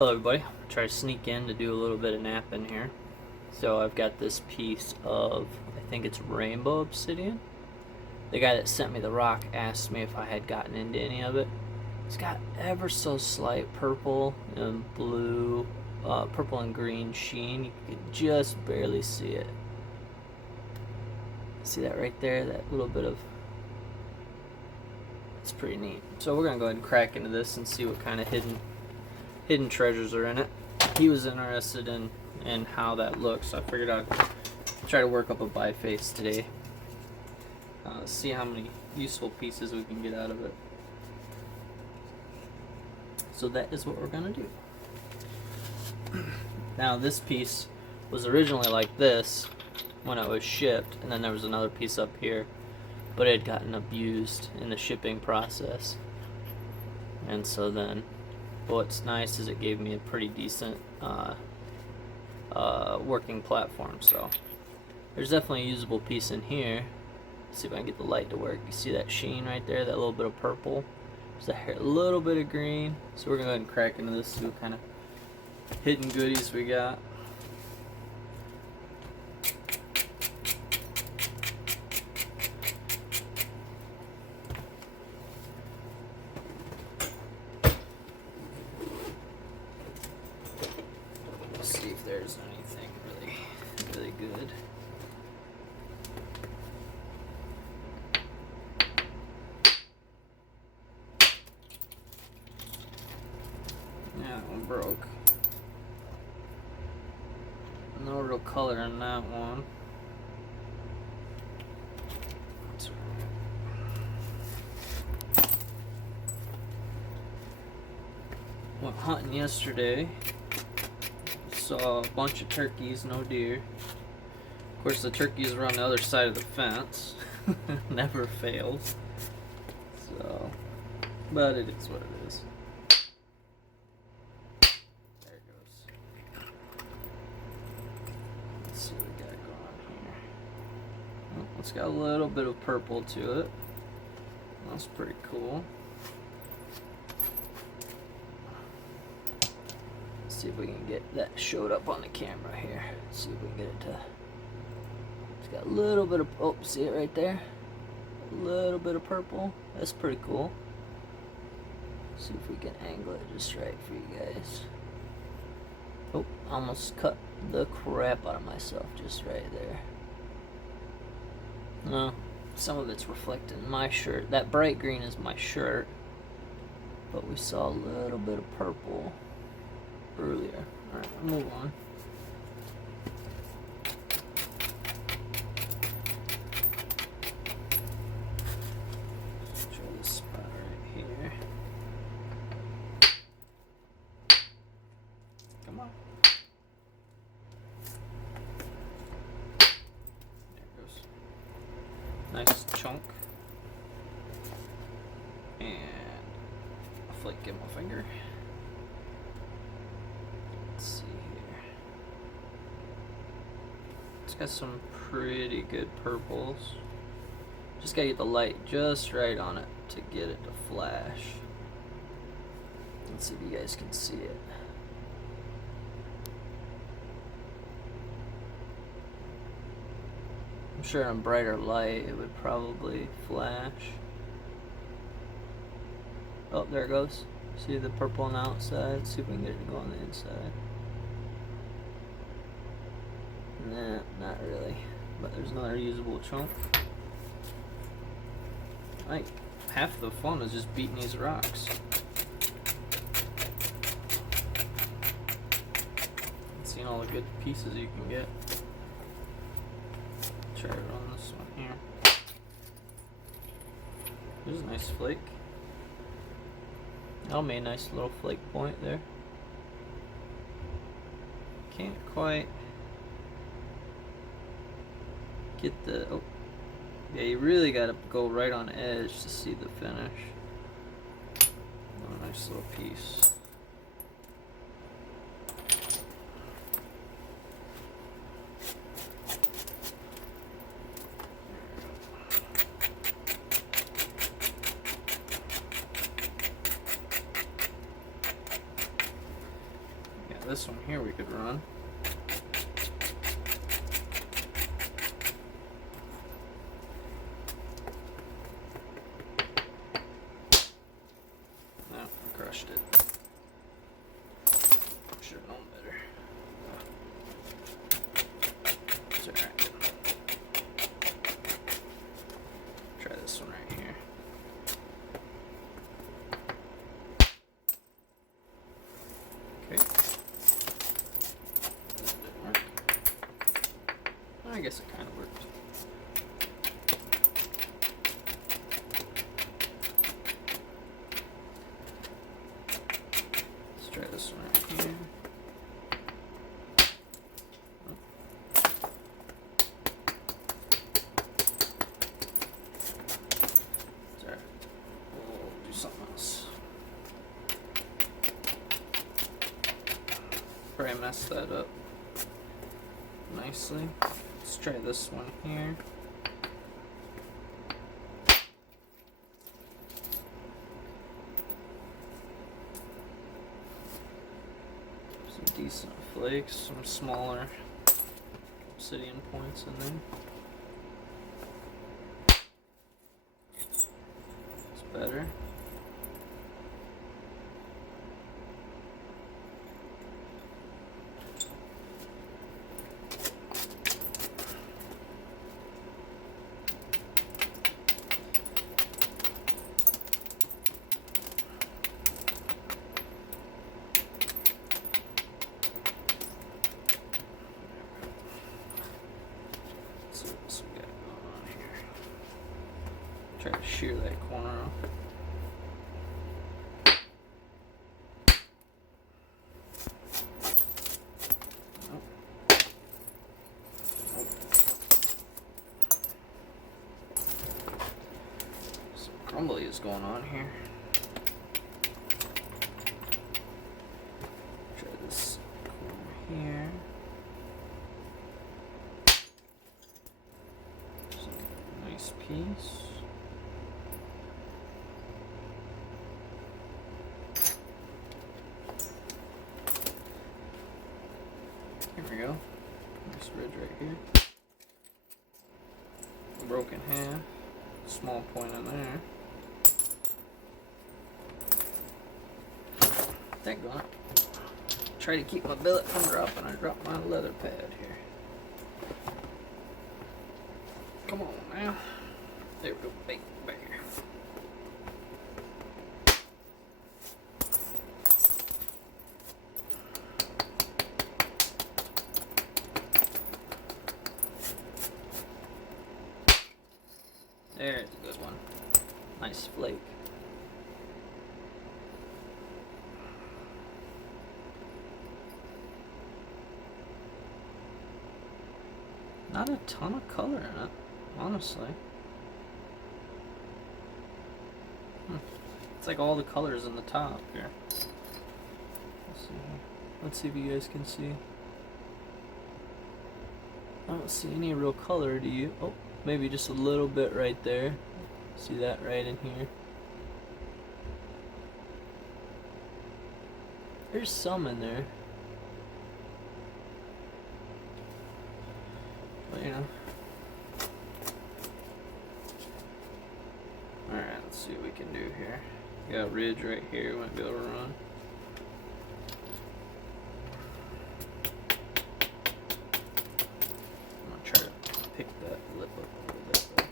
Hello everybody, try to sneak in to do a little bit of napping here. So I've got this piece of, I think it's rainbow obsidian. The guy that sent me the rock asked me if I had gotten into any of it. It's got ever so slight purple and blue, purple and green sheen. You can just barely see it. See that right there? That little bit of, it's pretty neat. So we're gonna go ahead and crack into this and see what kind of hidden treasures are in it. He was interested in how that looks, so I figured I'd try to work up a biface today. See how many useful pieces we can get out of it. So that is what we're gonna do. Now this piece was originally like this when it was shipped, and then there was another piece up here, but it had gotten abused in the shipping process. And so then what's nice is it gave me a pretty decent working platform. So there's definitely a usable piece in here. Let's see if I can get the light to work. You see that sheen right there, that little bit of purple. There's a little bit of green. So we're gonna go ahead and crack into this, see what kind of hidden goodies we got. See if there's anything really good. Yeah, that one broke. No real color in that one. Went hunting yesterday. Saw a bunch of turkeys, no deer. Of course, the turkeys were on the other side of the fence. Never fails. So, but it is what it is. There it goes. Let's see what we got going here. Oh, it's got a little bit of purple to it. That's pretty cool. See if we can get that showed up on the camera here. See if we can get it to. It's got a little bit of, oh, see it right there? A little bit of purple. That's pretty cool. See if we can angle it just right for you guys. Oh, almost cut the crap out of myself just right there. No, some of it's reflecting my shirt. That bright green is my shirt, but we saw a little bit of purple earlier. Alright, we'll move on. Try this spot right here. Come on. There it goes. Nice chunk. And a flake in my finger. Let's see here. It's got some pretty good purples. Just gotta get the light just right on it to get it to flash. Let's see if you guys can see it. I'm sure in a brighter light it would probably flash. Oh, there it goes. See the purple on the outside? Let's see if we can get it to go on the inside. Nah, not really. But there's another usable chunk. Like, half the fun is just beating these rocks. And seeing all the good pieces you can get. Try it on this one here. There's a nice flake. That'll make a nice little flake point there. Can't quite get the, oh, yeah, you really gotta go right on edge to see the finish. Oh, nice little piece. this one here we could run. No, I crushed it. Should have known better. It's alright. Try this one right here. Okay. That didn't work. I guess it kind of worked. Let's try this one right here. Sorry. We'll do something else. Probably messed that up nicely. Let's try this one here. Some decent flakes, some smaller obsidian points in there. It's better. Try to shear that corner off. Nope. Nope. Some crumbly is going on here. Try this corner here. Some nice piece. Here we go. Nice ridge right here. Broken half. Small point in there. Daggone it. Try to keep my billet from dropping. I dropped my leather pad here. Come on now. There we go. Back here. There's a good one. Nice flake. Not a ton of color in it, honestly. It's like all the colors in the top here. Let's see if you guys can see. I don't see any real color, do you? Oh, maybe just a little bit right there. See that right in here? There's some in there. But you know. Alright, let's see what we can do here. We got a ridge right here, we might be able to run. I'm gonna try to pick that lip up a little bit though.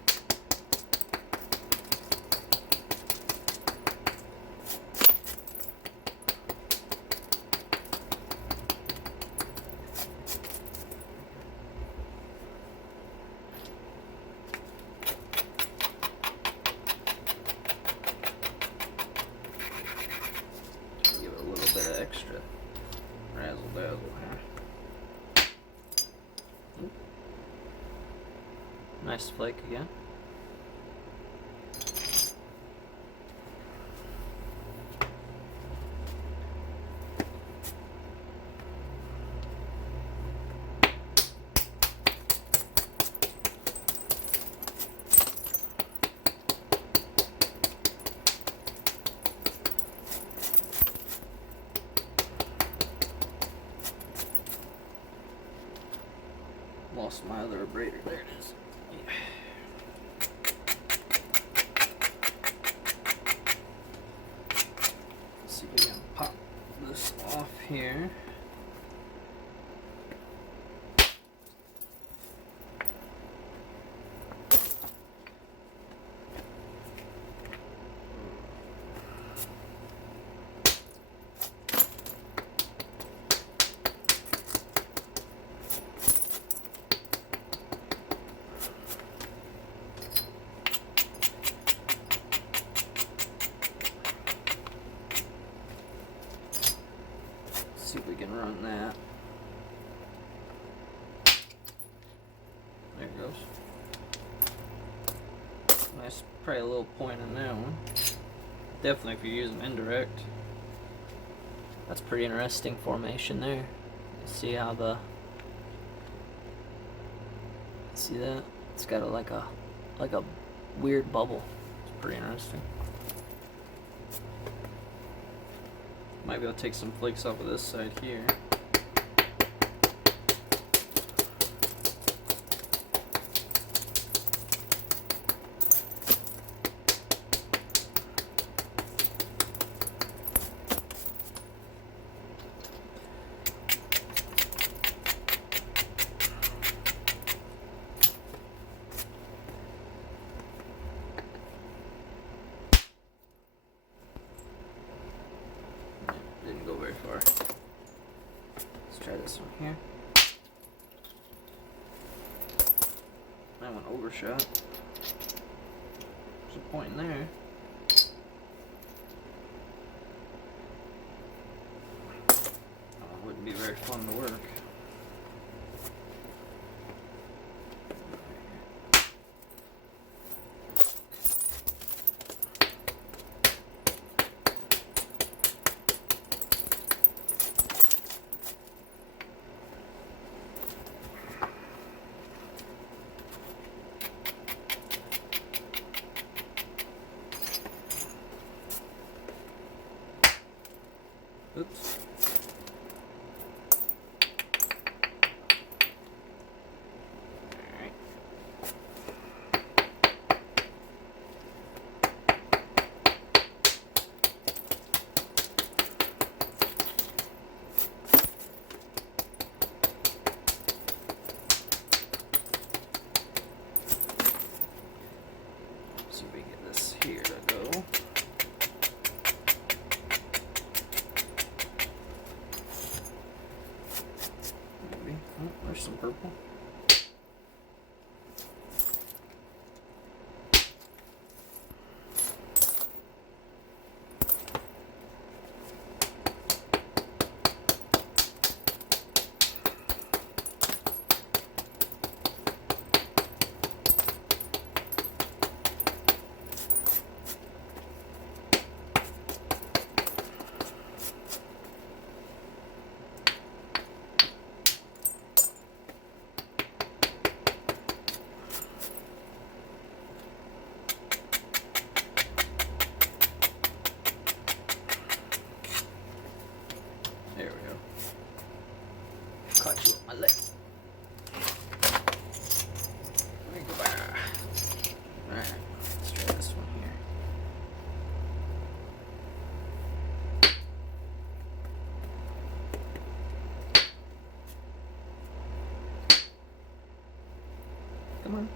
Give it a little bit of extra razzle dazzle here. Oop. Nice flake again. Lost my other abrader. There it is. Yeah. Let's see if we can pop this off here. See if we can run that. There it goes. Nice, probably a little point in that one. Definitely if you use them indirect. That's pretty interesting formation there. You see how the, see that? It's got a, like a weird bubble. It's pretty interesting. Might be able to take some flakes off of this side here. Didn't go very far. Let's try this one here. That one overshot. There's a point in there. That one wouldn't be very fun to work. Oops. Alright. See if we can get this here to go. Oh, there's some purple. There we go. Caught you with my leg. Let me go back. Alright, let's try this one here. Come on.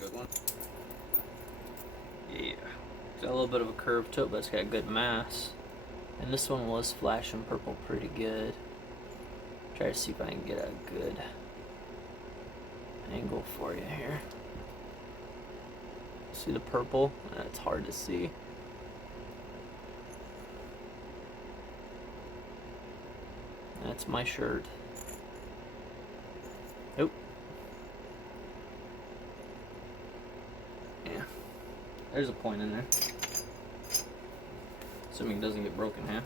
Good one. Yeah. Got a little bit of a curve to it, but it's got good mass. And this one was flashing purple pretty good. Try to see if I can get a good angle for you here. See the purple? It's hard to see. That's my shirt. There's a point in there. Assuming it doesn't get broken in half.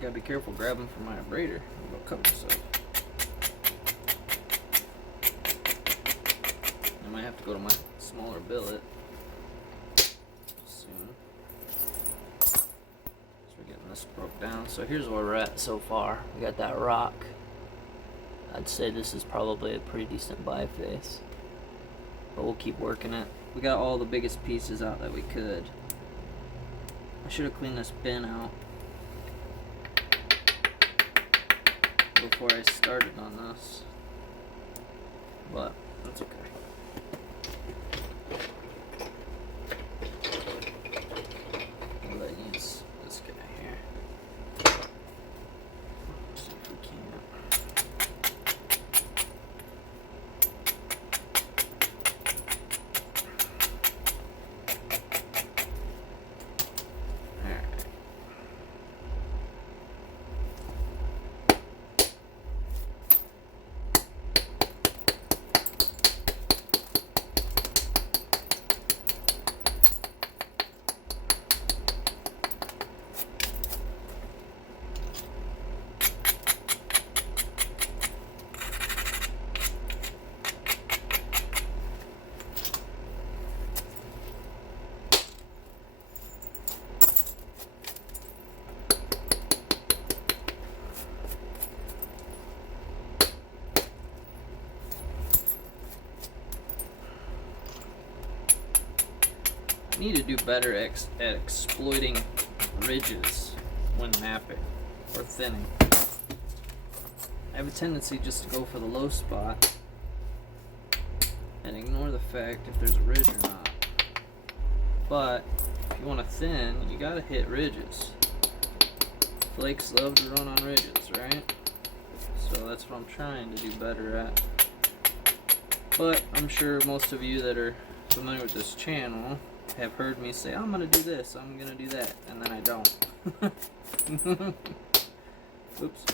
Gotta be careful grabbing for my abrader. I'll cut myself. I might have to go to my smaller billet soon. So we're getting this broke down. So here's where we're at so far. We got that rock. I'd say this is probably a pretty decent biface, but we'll keep working it. We got all the biggest pieces out that we could. I should have cleaned this bin out before I started on this, but that's okay. All that needs this guy here. Let's see if we can. I need to do better at exploiting ridges when mapping or thinning. I have a tendency just to go for the low spot and ignore the fact if there's a ridge or not. But if you want to thin, you gotta hit ridges. Flakes love to run on ridges, right? So that's what I'm trying to do better at. But I'm sure most of you that are familiar with this channel have heard me say, I'm gonna do this, I'm gonna do that, and then I don't. Oops.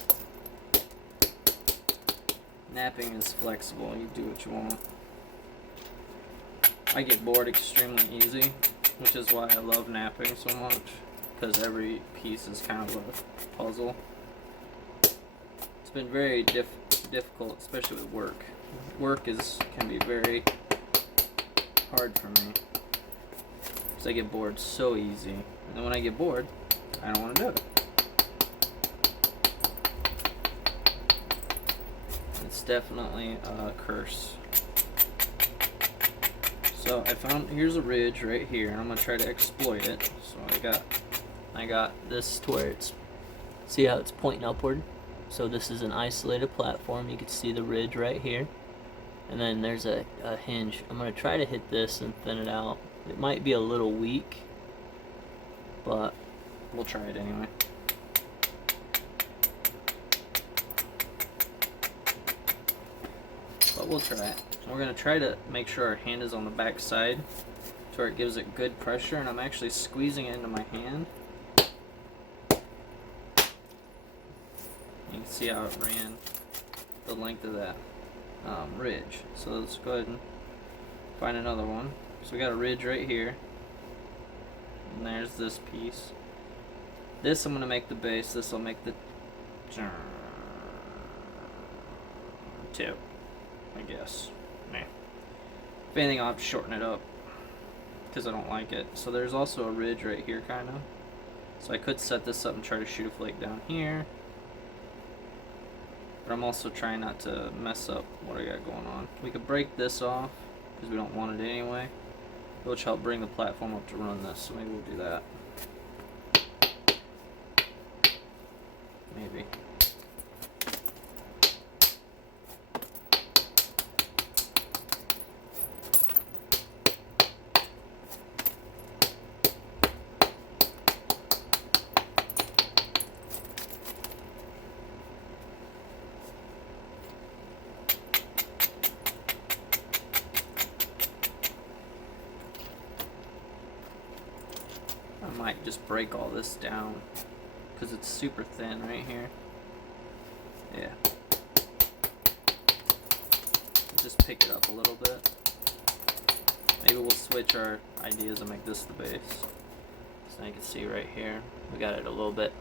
Napping is flexible, you do what you want. I get bored extremely easy, which is why I love napping so much, because every piece is kind of a puzzle. It's been very difficult, especially with work. Work can be very hard for me. I get bored so easy, and then when I get bored, I don't want to do it. It's definitely a curse. So I found, here's a ridge right here, and I'm gonna try to exploit it. So I got this to where it's, see how it's pointing upward? So this is an isolated platform. You can see the ridge right here, and then there's a hinge. I'm gonna try to hit this and thin it out. It might be a little weak, but we'll try it anyway. But we'll try it. We're going to try to make sure our hand is on the back side to where it gives it good pressure, and I'm actually squeezing it into my hand. You can see how it ran the length of that ridge. So let's go ahead and find another one. So we got a ridge right here, and there's this piece. This I'm going to make the base, this will make the tip, I guess. If anything, I'll have to shorten it up, because I don't like it. So there's also a ridge right here, kind of. So I could set this up and try to shoot a flake down here, but I'm also trying not to mess up what I got going on. We could break this off, because we don't want it anyway, which help bring the platform up to run this, so maybe we'll do that. Maybe. might just break all this down because it's super thin right here. Yeah. Just pick it up a little bit. Maybe we'll switch our ideas and make this the base. So now you can see right here, we got it a little bit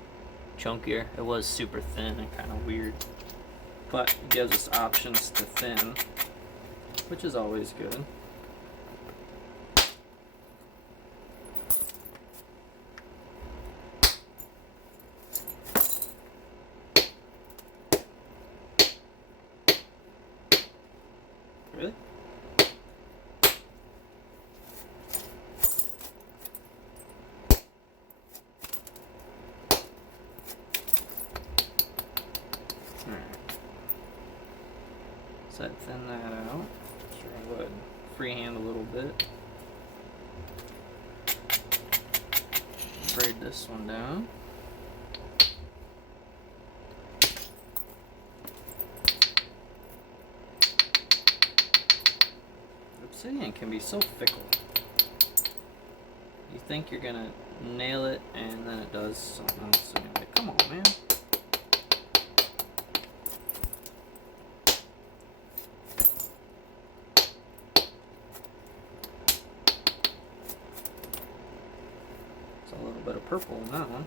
chunkier. It was super thin and kind of weird, but it gives us options to thin, which is always good. Really? So thin that out. Sure, go ahead and freehand a little bit. Braid this one down. Obsidian can be so fickle. You think you're gonna nail it, and then it does something else. And you're like, come on, man. A little bit of purple in that one.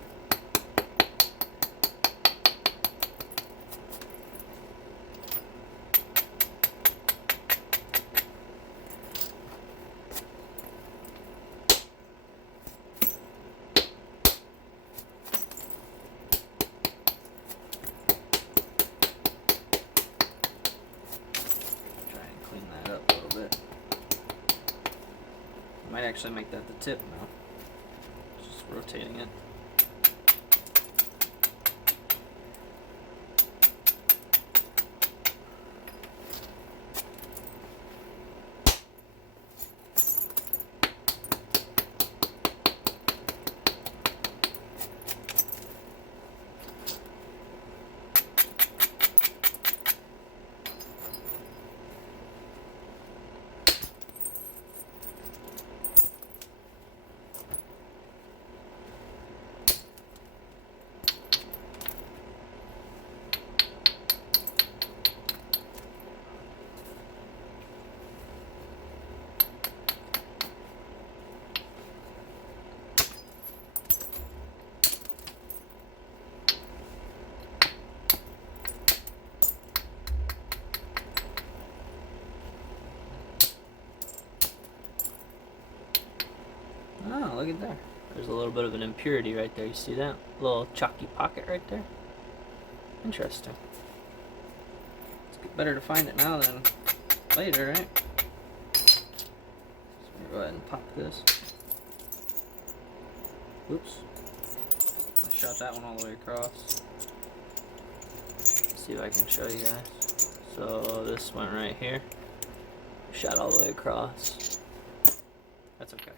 Try and clean that up a little bit. I might actually make that the tip now. Rotating it. Oh, look at there. There's a little bit of an impurity right there. You see that? Little chalky pocket right there. Interesting. It's better to find it now than later, right? So we'll go ahead and pop this. Oops. I shot that one all the way across. Let's see if I can show you guys. So this went right here. Shot all the way across. That's okay.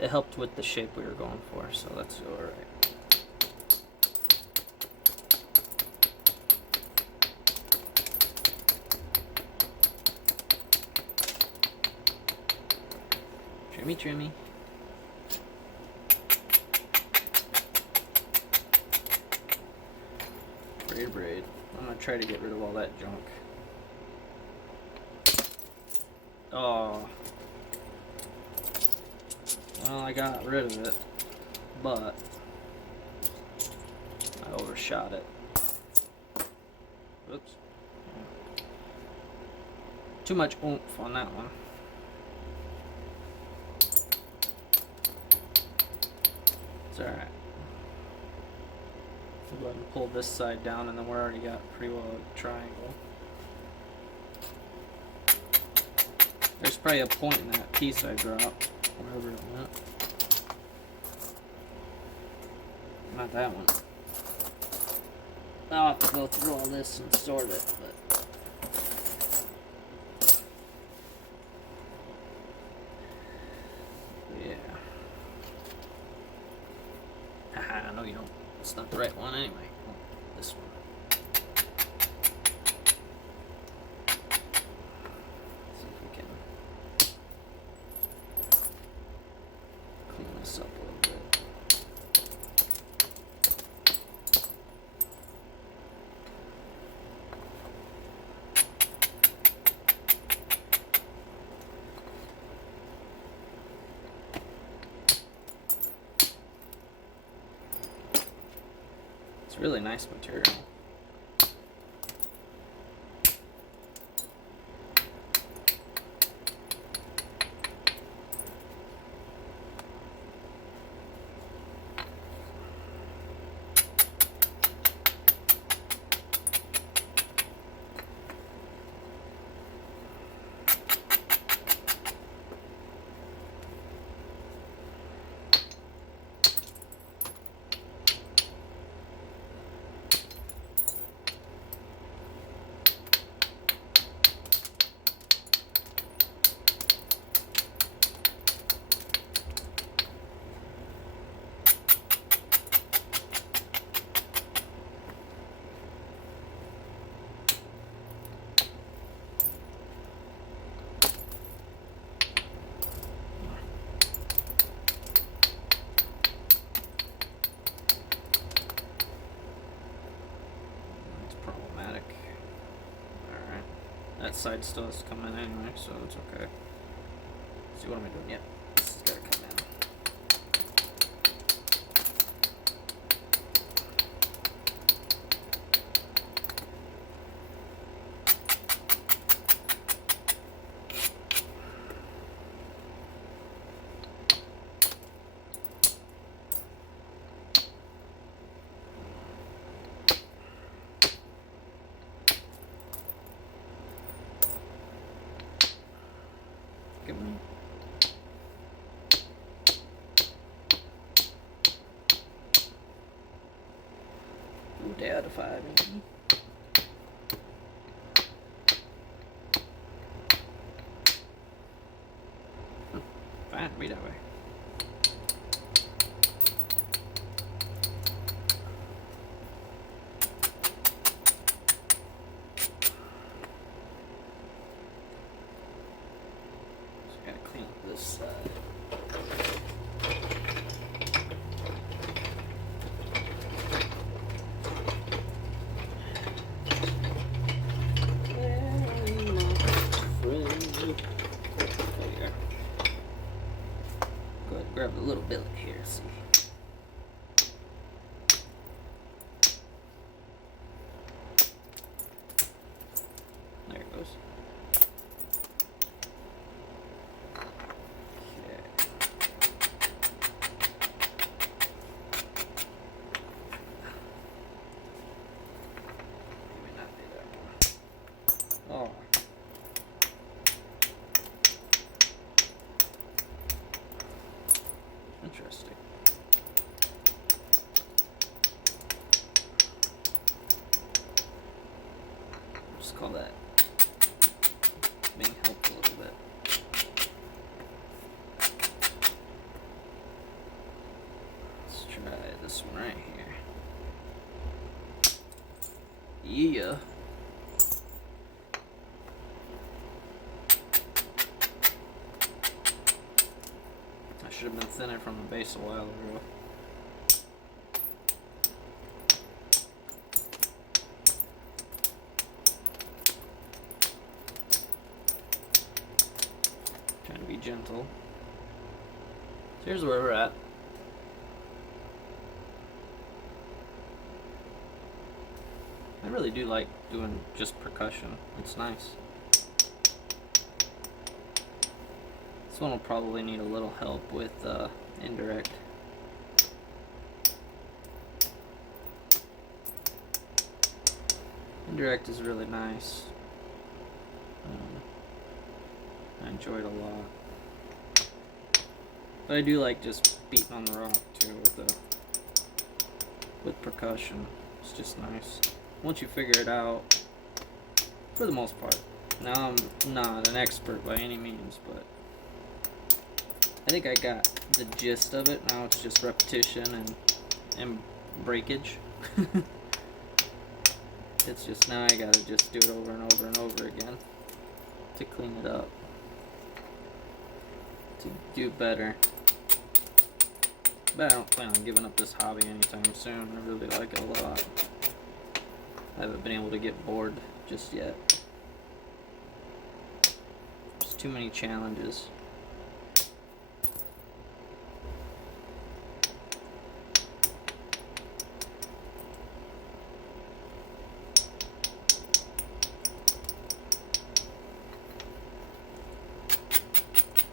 It helped with the shape we were going for, so that's alright. Trimmy, trimmy. Braid, braid. I'm gonna try to get rid of all that junk. Oh. Well, I got rid of it, but I overshot it. Oops. Too much oomph on that one. It's alright. We'll go ahead and pull this side down, and then we're already got pretty well a triangle. There's probably a point in that piece I dropped. Wherever it went. Not that one. I'll have to go through all this and sort it, but yeah. Haha, no you don't. It's not the right one anyway. This one. Up a little bit. really nice material. That side still has to come in anyway, so it's okay. See, what am I doing? Yep, this has got to come in. Give me. Ooh, down to 5 maybe. Fine, be that way. This side. Go ahead and grab a little billet here, see. There it goes. Oh. Interesting. Just call that being helped a little bit. Let's try this one right here. Yeah. Should have been thinner from the base a while ago. Trying to be gentle. So here's where we're at. I really do like doing just percussion. It's nice. This one will probably need a little help with indirect. Indirect is really nice. I enjoy it a lot. But I do like just beating on the rock too with percussion. It's just nice. Once you figure it out, for the most part. Now I'm not an expert by any means, but I think I got the gist of it. Now it's just repetition and breakage. It's just now I gotta just do it over and over and over again to clean it up, to do better. But I don't plan on giving up this hobby anytime soon. I really like it a lot. I haven't been able to get bored just yet. There's too many challenges.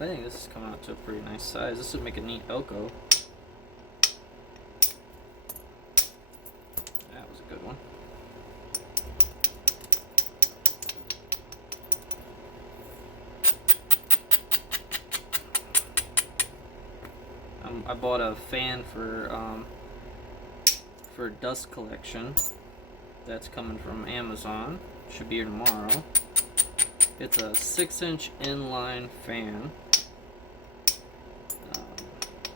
I think this is coming out to a pretty nice size. This would make a neat Elko. That was a good one. I bought a fan for dust collection. That's coming from Amazon. Should be here tomorrow. It's a 6-inch inline fan.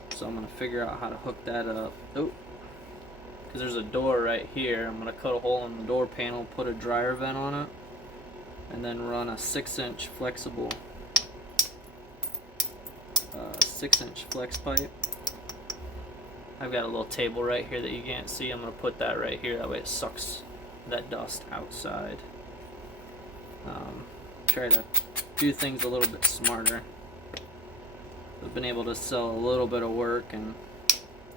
So I'm gonna figure out how to hook that up. Oh, because there's a door right here. I'm gonna cut a hole in the door panel, put a dryer vent on it, and then run a 6-inch flexible 6-inch flex pipe. I've got a little table right here that you can't see. I'm gonna put that right here. That way it sucks that dust outside. Try to do things a little bit smarter. I've been able to sell a little bit of work, and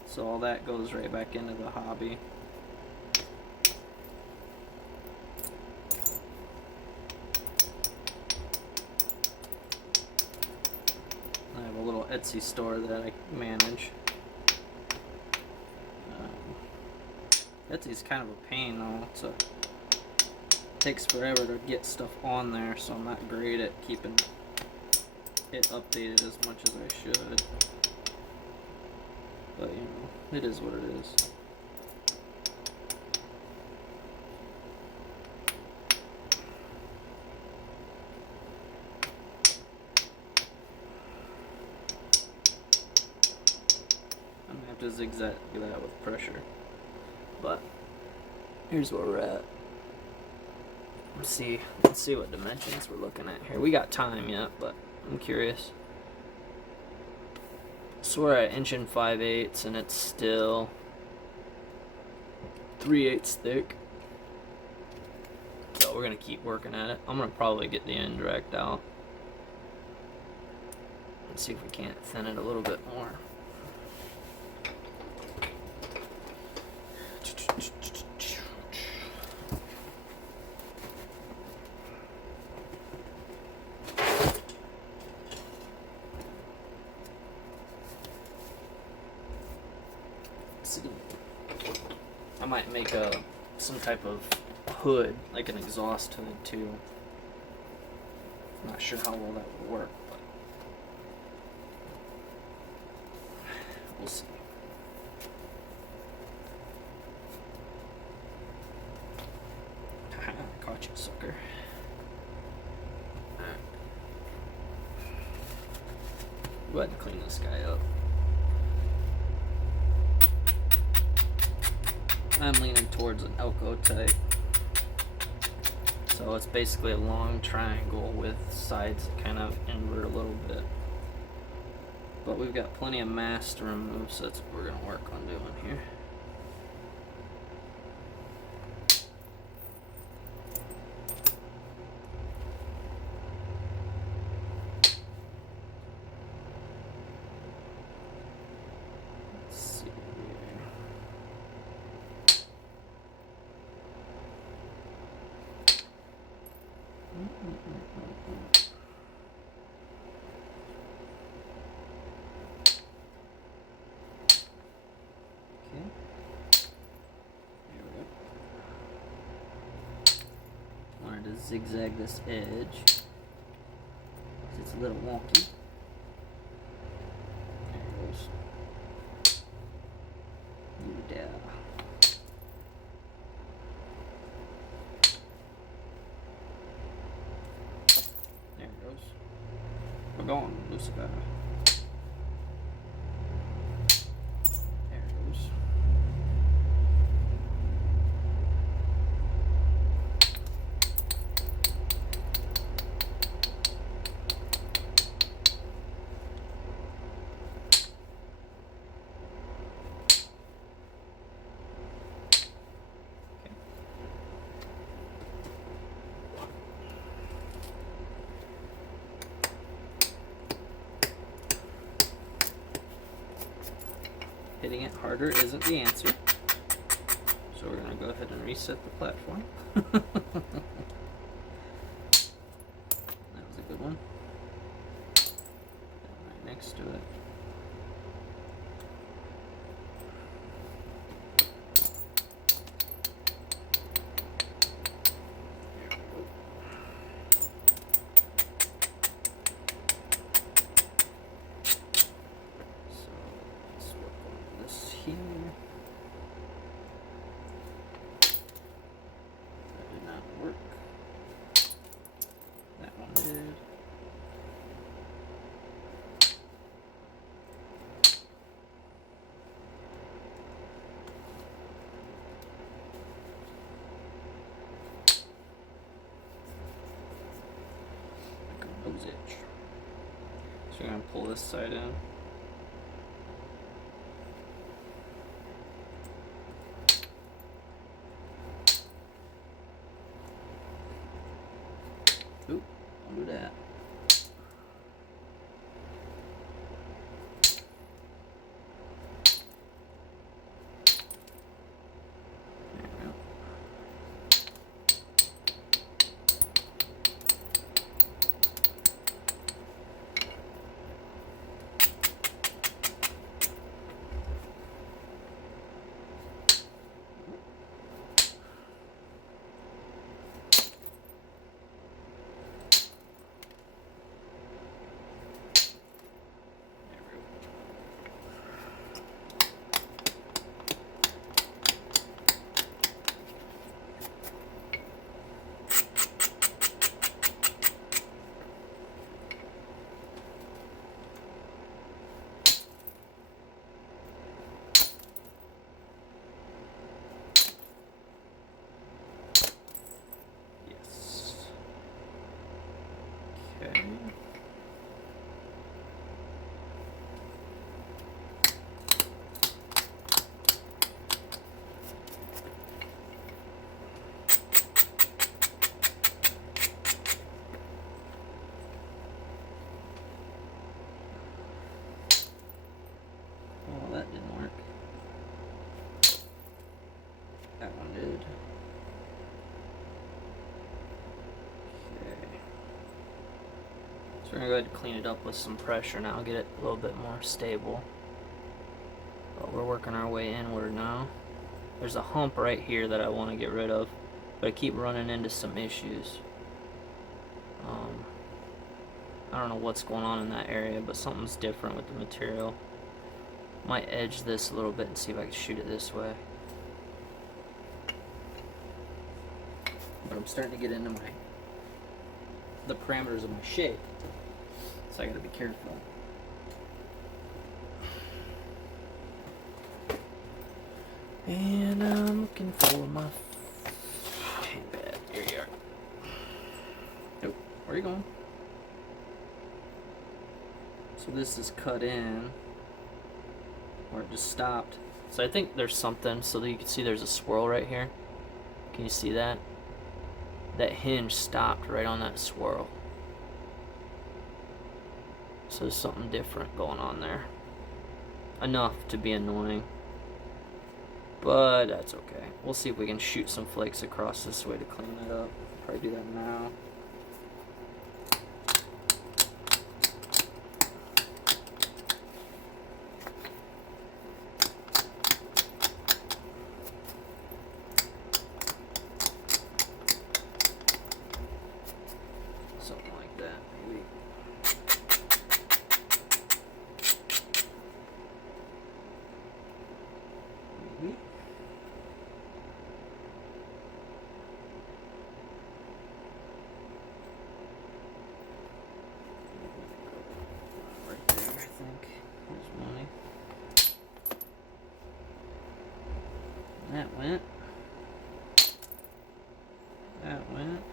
so all that goes right back into the hobby. I have a little Etsy store that I manage. Etsy's kind of a pain though. It takes forever to get stuff on there, so I'm not great at keeping it updated as much as I should. But you know, it is what it is. I'm gonna have to zigzag that with pressure. But here's where we're at. Let's see what dimensions we're looking at here. We got time yet, but I'm curious. So we're at 1 5/8, and it's still 3/8 thick. So we're gonna keep working at it. I'm gonna probably get the end dragged out and see if we can't thin it a little bit more. I might make some type of hood, like an exhaust hood too. I'm not sure how well that will work, but we'll see. Caught you, sucker. Alright. Go ahead and clean this guy up. I'm leaning towards an Elko type. So it's basically a long triangle with sides that kind of invert a little bit. But we've got plenty of mass to remove, so that's what we're going to work on doing here. Zigzag this edge because it's a little wonky. There it goes. Yeah. There it goes. We're going, Lucifer. There it goes. Hitting it harder isn't the answer. So we're going to go ahead and reset the platform. That was a good one. next to it. Here. That did not work. That one did. Like a nose itch. So you're gonna pull this side in. Oop, don't do that. There we go. Okay. Oh, that didn't work. That one did. So we're going to go ahead and clean it up with some pressure now, get it a little bit more stable. But we're working our way inward now. There's a hump right here that I want to get rid of, but I keep running into some issues. I don't know what's going on in that area, but something's different with the material. Might edge this a little bit and see if I can shoot it this way. But I'm starting to get into the parameters of my shape. So I gotta be careful. And I'm looking for my handbag. Here you are. Nope. Where are you going? So this is cut in, or it just stopped. So I think there's something, so that you can see there's a swirl right here. Can you see that? That hinge stopped right on that swirl. So there's something different going on there. Enough to be annoying. But that's okay. We'll see if we can shoot some flakes across this way to clean it up. Probably do that now. Something like that, maybe. Maybe. Right there, I think. There's money. That went. That went.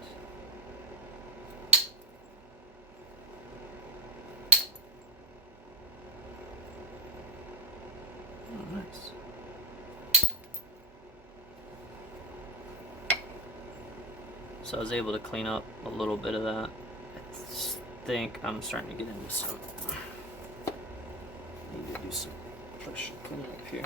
Oh, nice. So I was able to clean up a little bit of that. I think I'm starting to get into some. Need to do some pressure cleaning up here.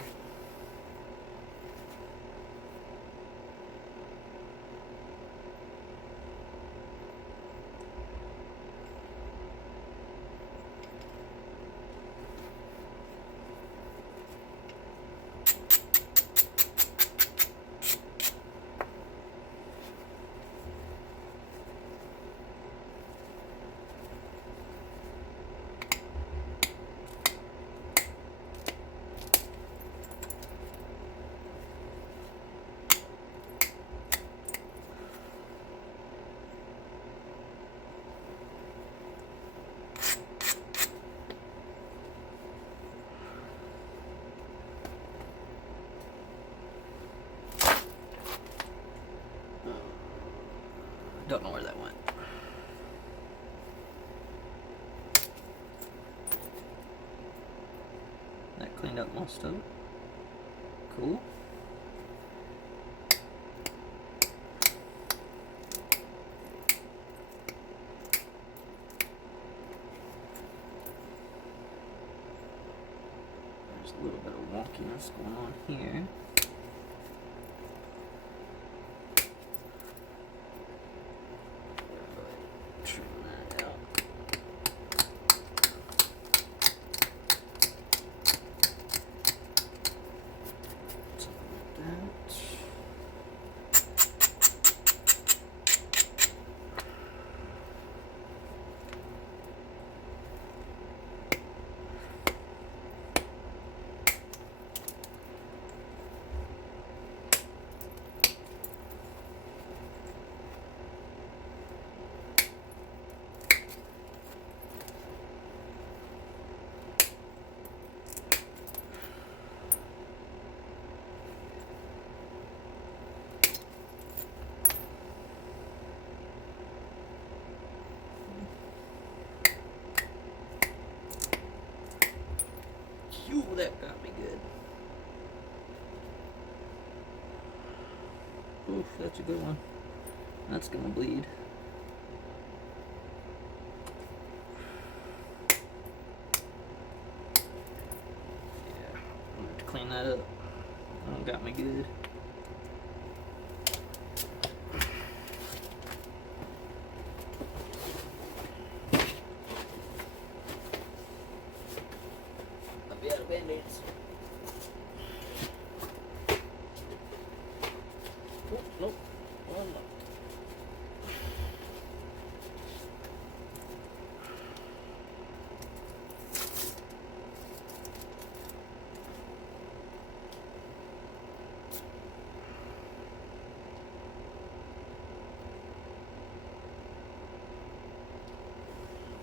cleaned up most of it. Cool. There's a little bit of wonkiness going on here. Trim that out. Something like that. Ooh, that got me good. Oof, that's a good one. That's gonna bleed. Yeah, I'm gonna have to clean that up. That one got me good. Band-aids. Oh, nope. One left.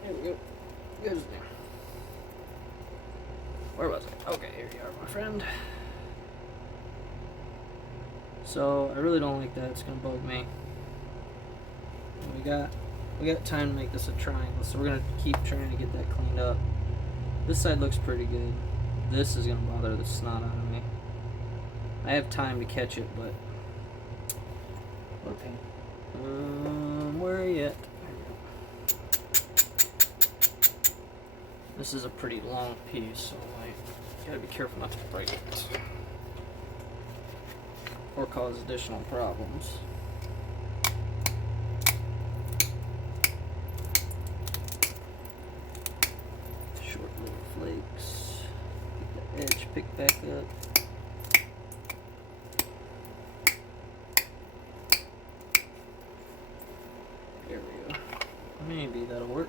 There we go. Goes there. Where was I? Okay, here you are, my friend. So I really don't like that. It's gonna bug me. And we got time to make this a triangle, so we're gonna keep trying to get that cleaned up. This side looks pretty good. This is gonna bother the snot out of me. I have time to catch it, but what a pain. Where are you at? This is a pretty long piece, so I gotta be careful not to break it or cause additional problems. Short little flakes. Get the edge picked back up. There we go. Maybe that'll work.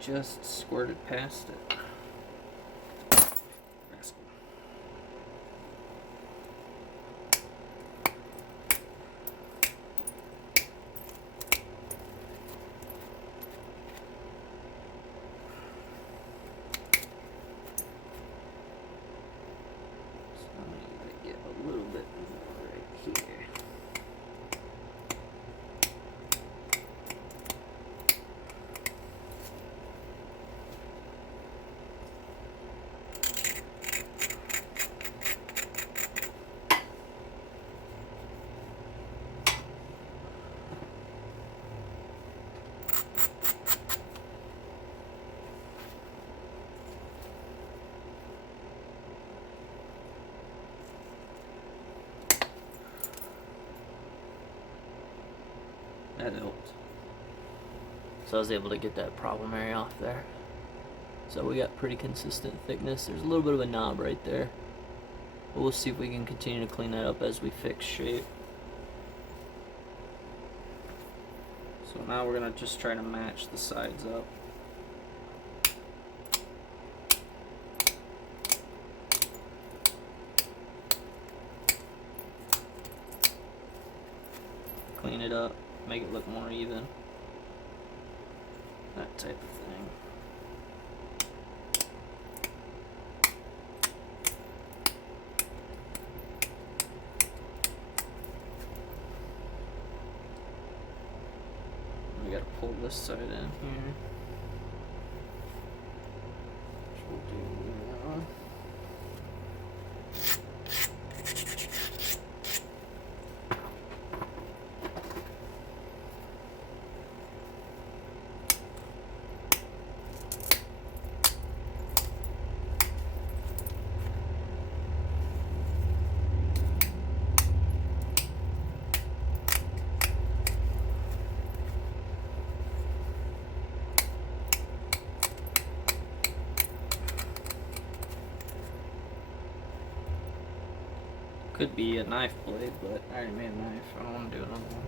Just squirted past it. Rascal. So I'm going to get a little bit more right here. That helped. So I was able to get that problem area off there. So we got pretty consistent thickness. There's a little bit of a knob right there. But we'll see if we can continue to clean that up as we fix shape. So now we're gonna just try to match the sides up. Clean it up, make it look more even. that type of thing. We gotta pull this side in here. Which we'll do now. Could be a knife blade, but I already made a knife. I don't want to do another one.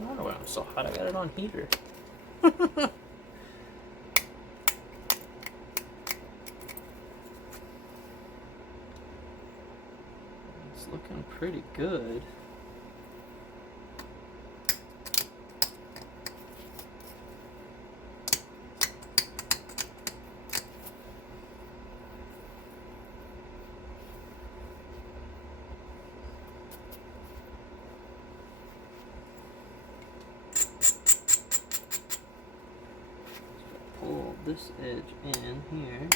I wonder why I'm so hot. I got it on heater. It's looking pretty good. Pull this edge in here.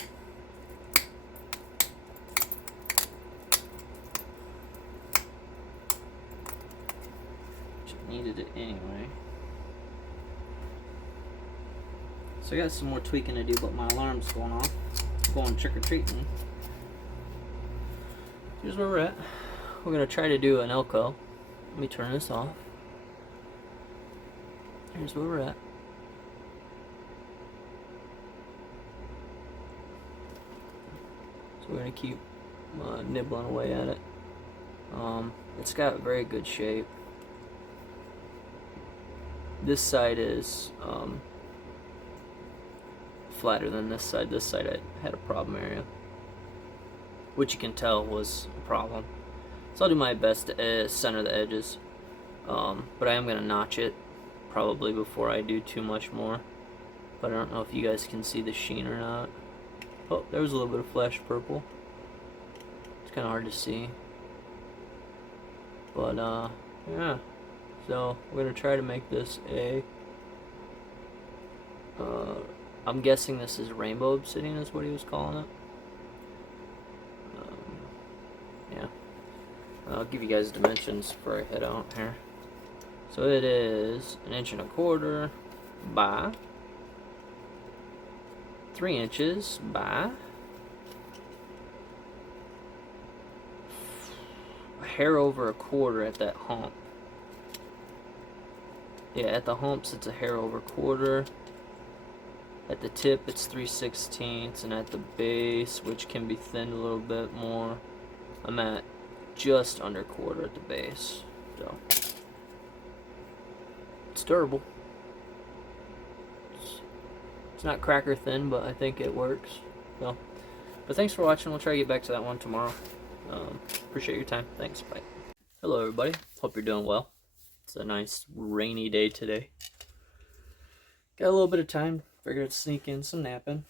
Which needed it anyway. So I got some more tweaking to do, but my alarm's going off. I'm going trick-or-treating. Here's where we're at. We're gonna try to do an Elko. Let me turn this off. Here's where we're at. So we're going to keep nibbling away at it. It's got very good shape. This side is flatter than this side. This side I had a problem area, which you can tell was a problem. So I'll do my best to center the edges. But I am going to notch it probably before I do too much more. But I don't know if you guys can see the sheen or not. Oh, there was a little bit of flash purple. It's kind of hard to see. But, yeah. So, we're going to try to make this a... I'm guessing this is rainbow obsidian is what he was calling it. Yeah. I'll give you guys dimensions before I head out here. So it is 1.25 inches by 3 inches by a hair over 1/4 at that hump. Yeah, at the humps it's a hair over 1/4. At the tip it's 3/16, and at the base, which can be thinned a little bit more, I'm at just under 1/4 at the base. So it's durable. It's not cracker thin, but I think it works. So, but thanks for watching. We'll try to get back to that one tomorrow. Appreciate your time. Thanks. Bye. Hello, everybody. Hope you're doing well. It's a nice rainy day today. Got a little bit of time. Figured I'd sneak in some napping.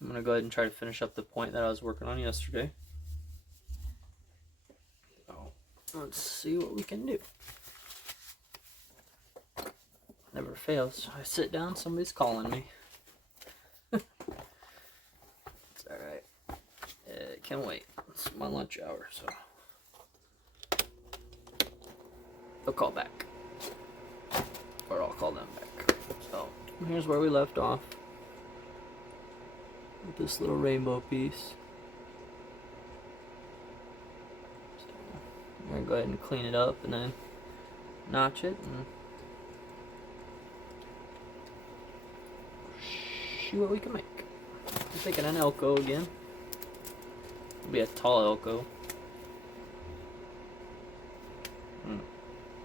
I'm going to go ahead and try to finish up the point that I was working on yesterday. So, let's see what we can do. Never fails. I sit down, somebody's calling me. It's my lunch hour, so they'll call back. Or I'll call them back. So here's where we left off. With this little rainbow piece. So we're gonna go ahead and clean it up and then notch it and see what we can make. I'm thinking an Elko again. It'll be a tall Elko.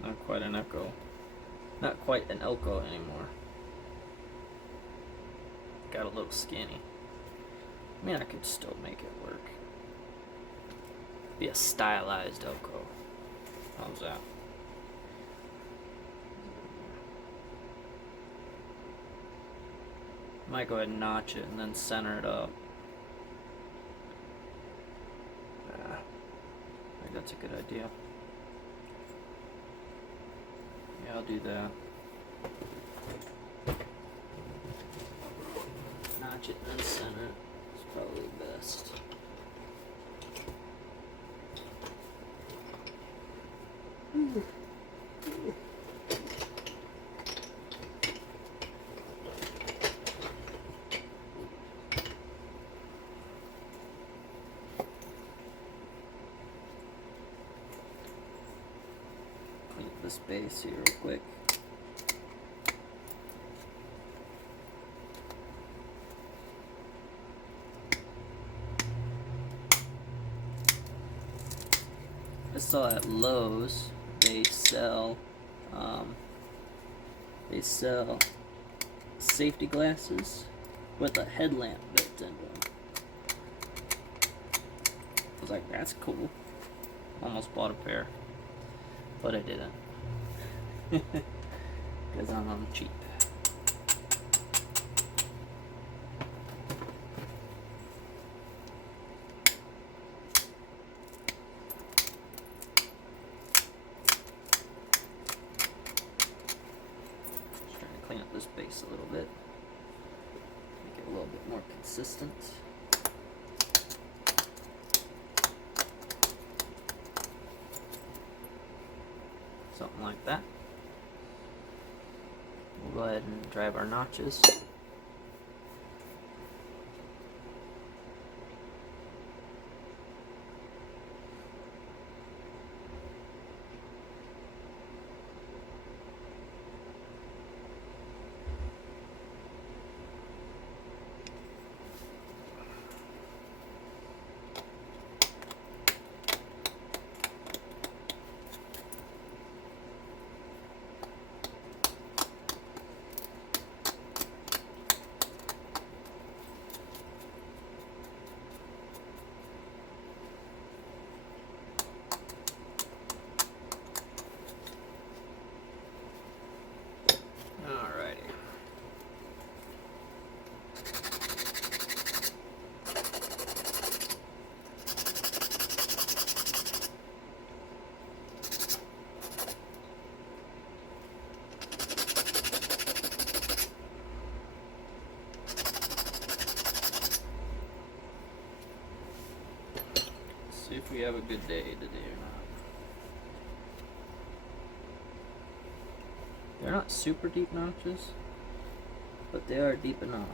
Not quite an Elko. Not quite an Elko anymore. Got a little skinny. I mean, I could still make it work. Be a stylized Elko. How's that? Might go ahead and notch it and then center it up. I think that's a good idea. Yeah, I'll do that. Notch it and then center it. It's probably best. Clean up this base here real quick. I saw at Lowe's they sell safety glasses with a headlamp built into them. I was like, that's cool. Almost bought a pair, but I didn't because I'm cheap. Clean up this base a little bit, make it a little bit more consistent. Something like that. We'll go ahead and drive our notches. See if we have a good day today or not. They're not super deep notches, but they are deep enough.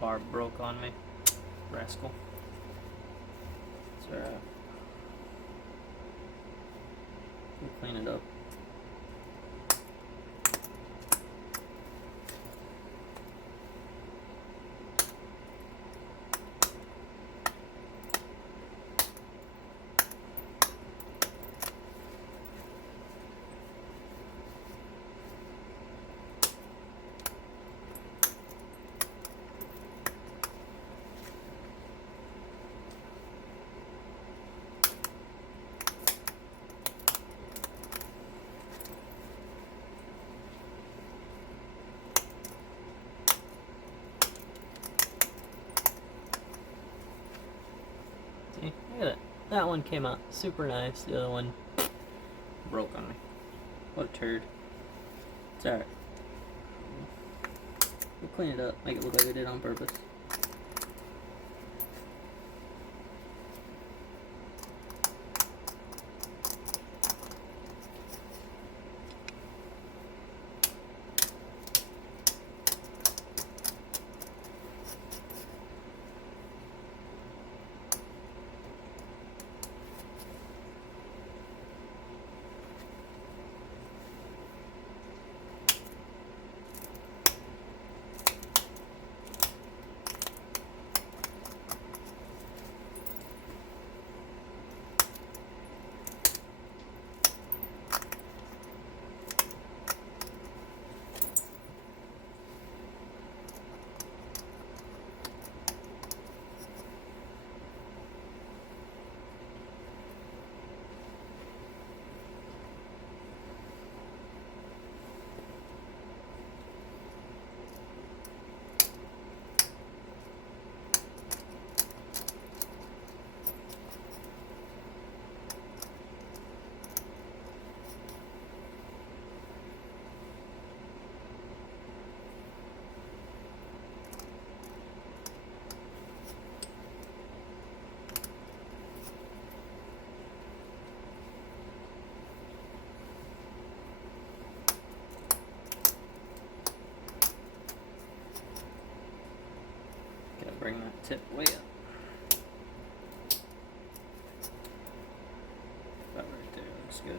Bar broke on me, rascal. It's alright. We'll clean it up. that one came out super nice. The other one broke on me. What a turd. It's alright. We'll clean it up, make it look like I did it on purpose. Bring that tip way up. About right there, looks good.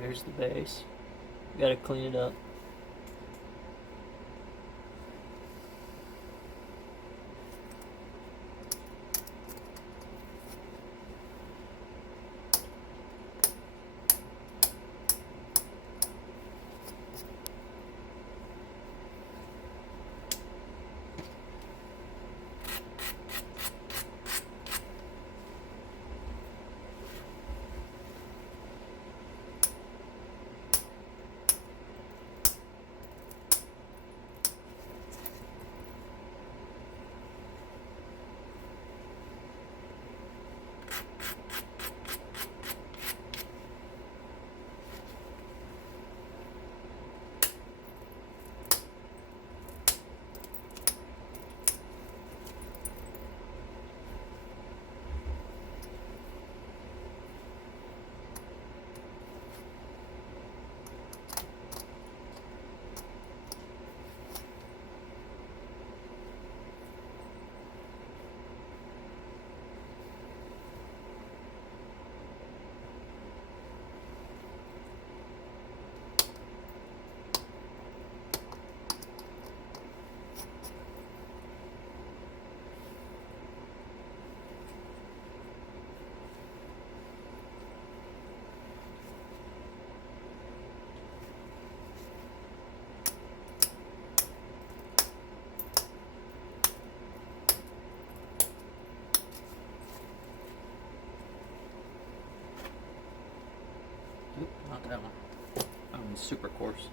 There's the base. Gotta clean it up. Oop, not that one. That one's super coarse.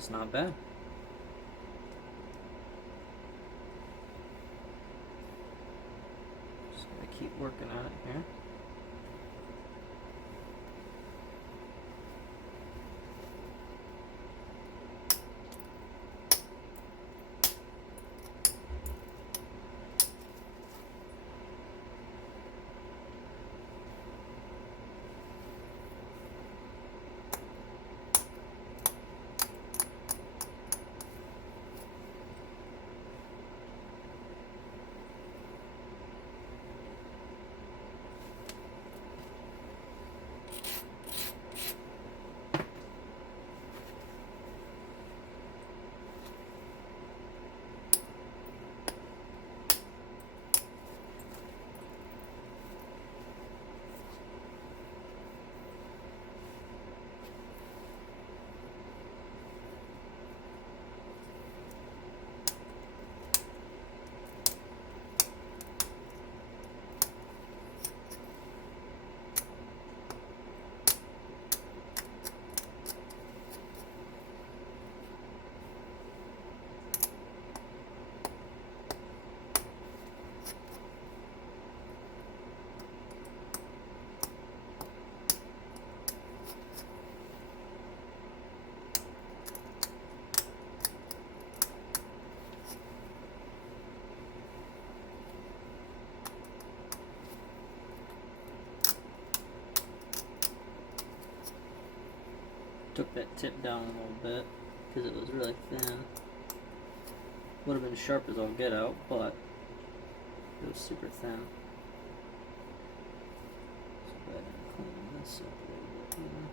That's not bad. Just gotta keep working on it here. Took that tip down a little bit because it was really thin. Would have been sharp as all get out, but it was super thin. So go ahead and clean this up a little bit here.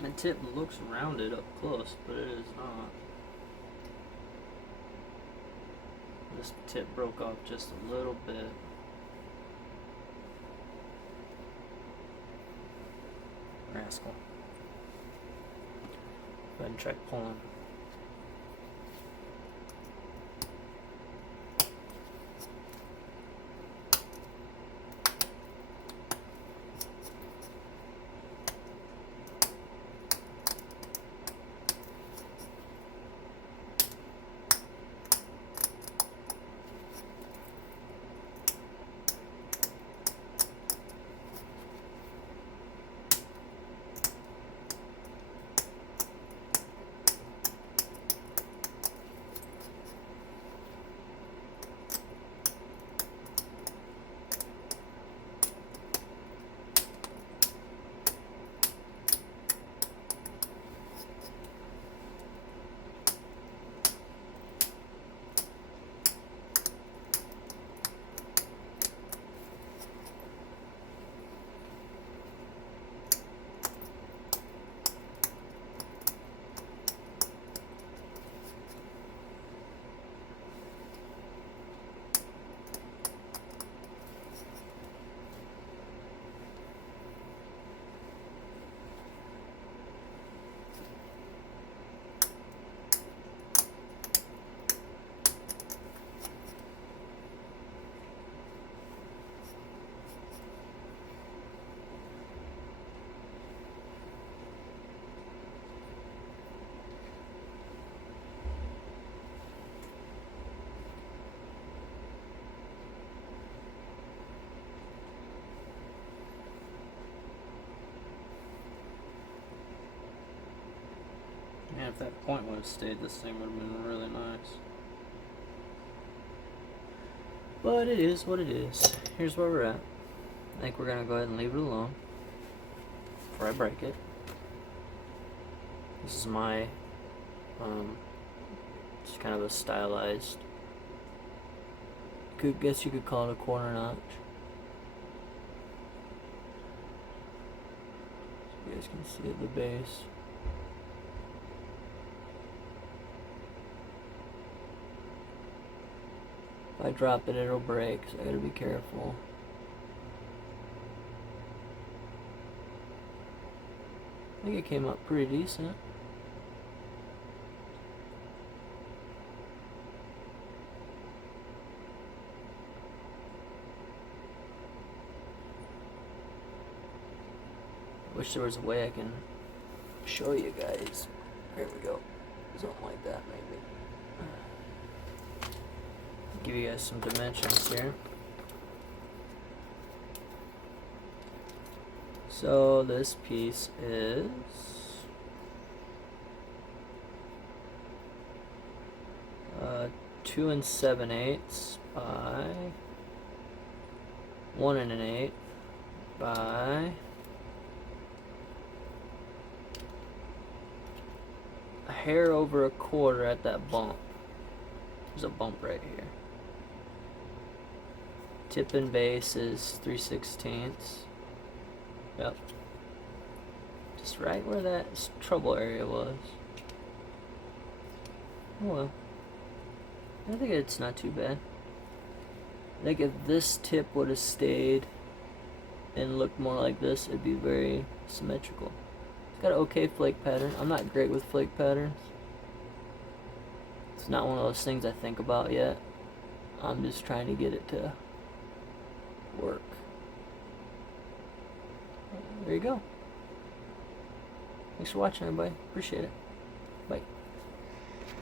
My tip looks rounded up close, but it is not. This tip broke off just a little bit. Rascal. Go ahead and try pulling. point would have stayed this thing would have been really nice. But it is what it is. Here's where we're at. I think we're gonna go ahead and leave it alone before I break it. This is my, it's kind of a stylized, guess you could call it a corner notch. So you guys can see at the base. If I drop it, it'll break, so I gotta be careful. I think it came up pretty decent. Wish there was a way I can show you guys. There we go. Something like that, maybe. Give you guys some dimensions here. So this piece is 2 7/8 by 1 1/8 by a hair over a quarter at that bump. There's a bump right here. Tip and base is 3/16. Yep. Just right where that trouble area was. Oh well. I think it's not too bad. I think if this tip would have stayed and looked more like this, it'd be very symmetrical. It's got an okay flake pattern. I'm not great with flake patterns. It's not one of those things I think about yet. I'm just trying to get it to work. There you go. Thanks for watching, everybody. Appreciate it. Bye.